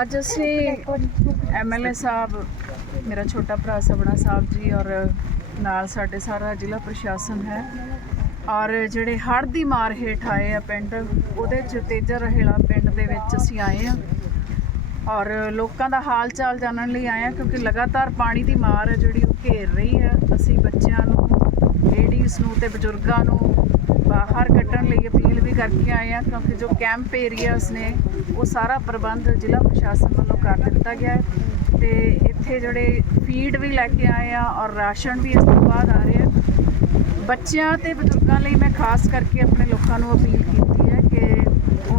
ਅੱਜ ਅਸੀਂ ਐਮਐਲਏ ਸਾਹਿਬ, ਮੇਰਾ ਛੋਟਾ ਭਰਾ ਸਬਣਾ ਸਾਹਿਬ ਜੀ ਔਰ ਨਾਲ ਸਾਡੇ ਸਾਰਾ ਜ਼ਿਲ੍ਹਾ ਪ੍ਰਸ਼ਾਸਨ ਹੈ। ਔਰ ਜਿਹੜੇ ਹੜ੍ਹ ਦੀ ਮਾਰ ਹੇਠ ਆਏ ਆ ਪਿੰਡ, ਉਹਦੇ ਚ ਤੇਜਾ ਰਹੇਲਾ ਪਿੰਡ ਦੇ ਵਿੱਚ ਅਸੀਂ ਆਏ ਆ। ਔਰ ਲੋਕਾਂ ਦਾ ਹਾਲ ਚਾਲ ਜਾਣਨ ਲਈ ਆਏ ਆ ਕਿਉਂਕਿ ਲਗਾਤਾਰ ਪਾਣੀ ਦੀ ਮਾਰ ਹੈ ਜਿਹੜੀ ਉਹ ਘੇਰ ਰਹੀ ਹੈ। ਅਸੀਂ ਬੱਚਿਆਂ ਨੂੰ ਲੇਡੀਜ਼ ਨੂੰ ਤੇ ਬਜ਼ੁਰਗਾਂ ਨੂੰ ਬਾਹਰ ਕੱਢਣ ਲਈ ਵੀ ਕਰਕੇ ਆਏ ਆ, ਕਿਉਂਕਿ ਜੋ ਕੈਂਪ ਏਰੀਆਸ ਨੇ ਉਹ ਸਾਰਾ ਪ੍ਰਬੰਧ ਜ਼ਿਲ੍ਹਾ ਪ੍ਰਸ਼ਾਸਨ ਵੱਲੋਂ ਕਰ ਦਿੱਤਾ ਗਿਆ ਹੈ। ਤੇ ਇੱਥੇ ਜਿਹੜੇ ਫੀਡ ਵੀ ਲੈ ਕੇ ਆਏ ਆ ਔਰ ਰਾਸ਼ਨ ਵੀ ਇਸ ਤੋਂ ਬਾਅਦ ਆ ਰਿਹਾ ਬੱਚਿਆਂ ਤੇ ਬਜ਼ੁਰਗਾਂ ਲਈ ਮੈਂ ਖਾਸ ਕਰਕੇ ਆਪਣੇ ਲੋਕਾਂ ਨੂੰ ਅਪੀਲ ਕੀਤੀ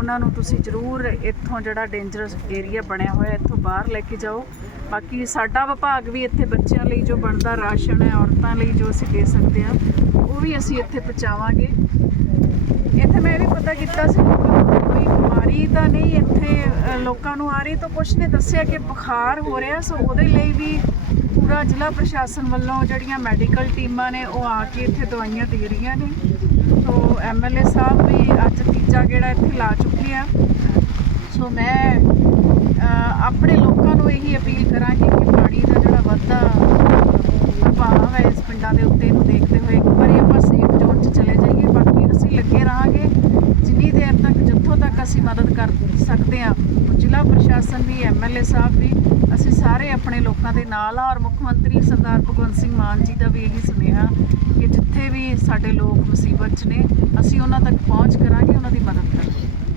ਉਹਨਾਂ ਨੂੰ ਤੁਸੀਂ ਜ਼ਰੂਰ ਇੱਥੋਂ ਜਿਹੜਾ ਡੇਂਜਰਸ ਏਰੀਆ ਬਣਿਆ ਹੋਇਆ ਇੱਥੋਂ ਬਾਹਰ ਲੈ ਕੇ ਜਾਓ। ਬਾਕੀ ਸਾਡਾ ਵਿਭਾਗ ਵੀ ਇੱਥੇ ਬੱਚਿਆਂ ਲਈ ਜੋ ਬਣਦਾ, ਰਾਸ਼ਨ ਹੈ, ਔਰਤਾਂ ਲਈ ਜੋ ਅਸੀਂ ਦੇ ਸਕਦੇ ਹਾਂ, ਉਹ ਵੀ ਅਸੀਂ ਇੱਥੇ ਪਹੁੰਚਾਵਾਂਗੇ। ਇੱਥੇ ਮੈਂ ਵੀ ਪਤਾ ਕੀਤਾ ਸੀ ਕੋਈ ਬਿਮਾਰੀ ਤਾਂ ਨਹੀਂ ਇੱਥੇ ਲੋਕਾਂ ਨੂੰ ਆ ਰਹੀ, ਤਾਂ ਕੁਛ ਨੇ ਦੱਸਿਆ ਕਿ ਬੁਖਾਰ ਹੋ ਰਿਹਾ, ਸੋ ਉਹਦੇ ਲਈ ਵੀ ਪੂਰਾ ਜ਼ਿਲ੍ਹਾ ਪ੍ਰਸ਼ਾਸਨ ਵੱਲੋਂ ਜਿਹੜੀਆਂ ਮੈਡੀਕਲ ਟੀਮਾਂ ਨੇ, ਉਹ ਆ ਕੇ ਇੱਥੇ ਦਵਾਈਆਂ ਦੇ ਰਹੀਆਂ ਨੇ। ਸੋ ਐਮਐਲਏ ਸਾਹਿਬ ਵੀ ਅੱਜ ਇੱਥੇ ਲਾ ਚੁੱਕੇ ਆ। ਸੋ ਮੈਂ ਆਪਣੇ ਲੋਕਾਂ ਨੂੰ ਇਹੀ ਅਪੀਲ ਕਰਾਂਗੀ ਕਿ ਪਾਣੀ ਦਾ ਜਿਹੜਾ ਵੱਧਦਾ ਭਾਵ ਹੈ ਇਸ ਪਿੰਡਾਂ ਦੇ ਉੱਤੇ ਇਹਨੂੰ ਦੇਖਦੇ ਹੋਏ, ਇੱਕ ਵਾਰੀ ਆਪਾਂ ਸੇਫ ਜ਼ੋਨ 'ਚ ਚਲੇ ਜਾਈਏ। ਬਾਕੀ ਅਸੀਂ ਲੱਗੇ ਰਹਾਂਗੇ। ਜਿੰਨੀ ਦੇਰ ਤੱਕ, ਜਿੱਥੋਂ ਤੱਕ ਅਸੀਂ ਮਦਦ ਕਰ ਸਕਦੇ ਹਾਂ, ਜ਼ਿਲ੍ਹਾ ਪ੍ਰਸ਼ਾਸਨ ਵੀ ਐਮਐਲਏ ਸਾਹਿਬ ਵੀ ਅਸੀਂ ਸਾਰੇ ਆਪਣੇ ਲੋਕਾਂ ਦੇ ਨਾਲ ਆ ਔਰ ਮੁੱਖ ਮੰਤਰੀ ਸਰਦਾਰ ਭਗਵੰਤ ਸਿੰਘ ਮਾਨ ਜੀ ਦਾ ਵੀ ਇਹੀ ਸੁਨੇਹਾ ਕਿ ਜਿੱਥੇ ਵੀ ਸਾਡੇ ਲੋਕ ਮੁਸੀਬਤ 'ਚ ਨੇ, ਅਸੀਂ ਉਹਨਾਂ ਤੱਕ ਪਹੁੰਚ ਕਰਾਂਗੇ, ਉਹਨਾਂ ਦੀ ਮਦਦ ਕਰਾਂਗੇ।